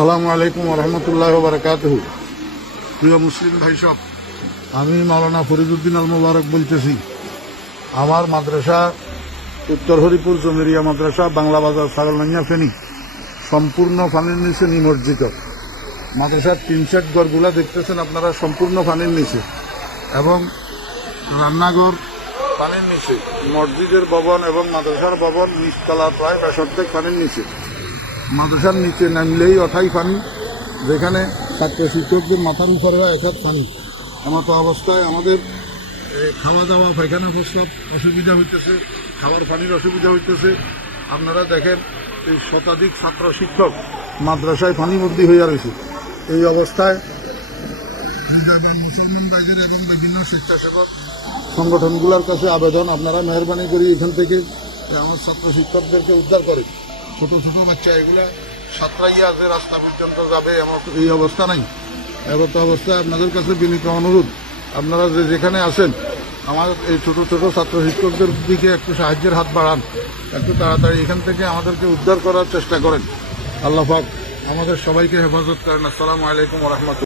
আসসালামু আলাইকুম রহমতুল্লাহ বারকাত প্রিয় মুসলিম ভাই সব, আমি মাওলানা ফরিদুদ্দিন আল মুবারক বলতেছি, আমার মাদ্রাসা উত্তর হরিপুর জমেরিয়া মাদ্রাসা, বাংলা বাজার সাগরনাইয়া ফেনী, সম্পূর্ণ পানির নিচে নিমজ্জিত। মাদ্রাসার তিন সেট ঘরগুলা দেখতেছেন আপনারা, সম্পূর্ণ পানির নিচে। এবং রান্নাঘর পানির নিচে, মসজিদের ভবন এবং মাদ্রাসার ভবন, নিচতলা প্রায় বেসর্ধেক পানির নিচে। মাদ্রাসার নিচে নামলেই অঠাই পানি, যেখানে ছাত্র শিক্ষকদের মাথার উপরে এক হাত পানি। এমত অবস্থায় আমাদের খাওয়া দাওয়া, পায়খানা প্রস্রাব অসুবিধা হইতেছে, খাবার পানির অসুবিধা হইতেছে। আপনারা দেখেন, এই শতাধিক ছাত্র শিক্ষক মাদ্রাসায় পানিবন্দী হইয়া রয়েছে এই অবস্থায় মুসলমান এবং বিভিন্ন সংগঠনগুলোর কাছে আবেদন, আপনারা মেহরবানি করে এখান থেকে আমার ছাত্র শিক্ষকদেরকে উদ্ধার করে ছোট ছোট বাচ্চা, এগুলা সাঁতরাইয়া আছে রাস্তা পর্যন্ত যাবে, এমন এই অবস্থা নাই। এবার তো অবস্থায় আপনাদের কাছে বিনীত অনুরোধ। আপনারা যে যেখানে আছেন, আমার এই ছোট ছোট ছাত্র শিক্ষকদের দিকে একটু সাহায্যের হাত বাড়ান। একটু তাড়াতাড়ি এখান থেকে আমাদেরকে উদ্ধার করার চেষ্টা করেন। আল্লাহ আমাদের সবাইকে হেফাজত করেন। আসসালামু আলাইকুম রহমতুল্লাহ।